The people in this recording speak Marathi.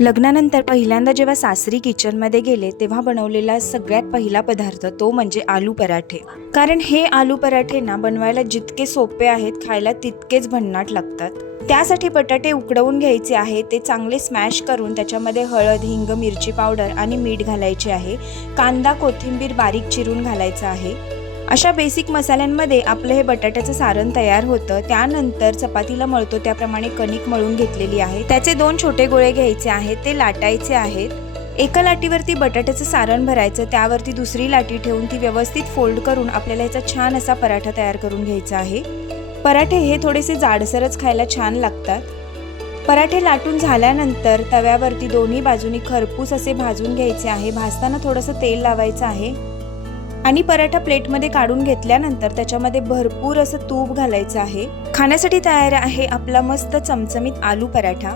लग्नानंतर पहिल्यांदा जेव्हा सासरी किचनमध्ये गेले तेव्हा बनवलेला सगळ्यात पहिला पदार्थ तो म्हणजे आलू पराठे. कारण हे आलू पराठे ना बनवायला जितके सोपे आहेत, खायला तितकेच भन्नाट लागतात. त्यासाठी बटाटे उकडवून घ्यायचे आहे, ते चांगले स्मॅश करून त्याच्यामध्ये हळद, हिंग, मिरची पावडर आणि मीठ घालायचे आहे. कांदा, कोथिंबीर बारीक चिरून घालायचा आहे. अशा बेसिक मसाल्यांमध्ये आपलं हे बटाट्याचं सारण तयार होतं. त्यानंतर चपातीला मळतो त्याप्रमाणे कणिक मळून घेतलेली आहे. त्याचे 2 छोटे गोळे घ्यायचे आहेत, ते लाटायचे आहेत. एका लाटीवरती बटाट्याचं सारण भरायचं, त्यावरती दुसरी लाटी ठेवून ती व्यवस्थित फोल्ड करून आपल्याला याचा छान असा पराठा तयार करून घ्यायचा आहे. पराठे हे थोडेसे जाडसरच खायला छान लागतात. पराठे लाटून झाल्यानंतर तव्यावरती दोन्ही बाजूनी खरपूस असे भाजून घ्यायचे आहे. भाजताना थोडंसं तेल लावायचं आहे आणि पराठा प्लेटमध्ये काढून घेतल्यानंतर त्याच्यामध्ये भरपूर असं तूप घालायचं आहे. खाण्यासाठी तयार आहे आपला मस्त चमचमीत आलू पराठा.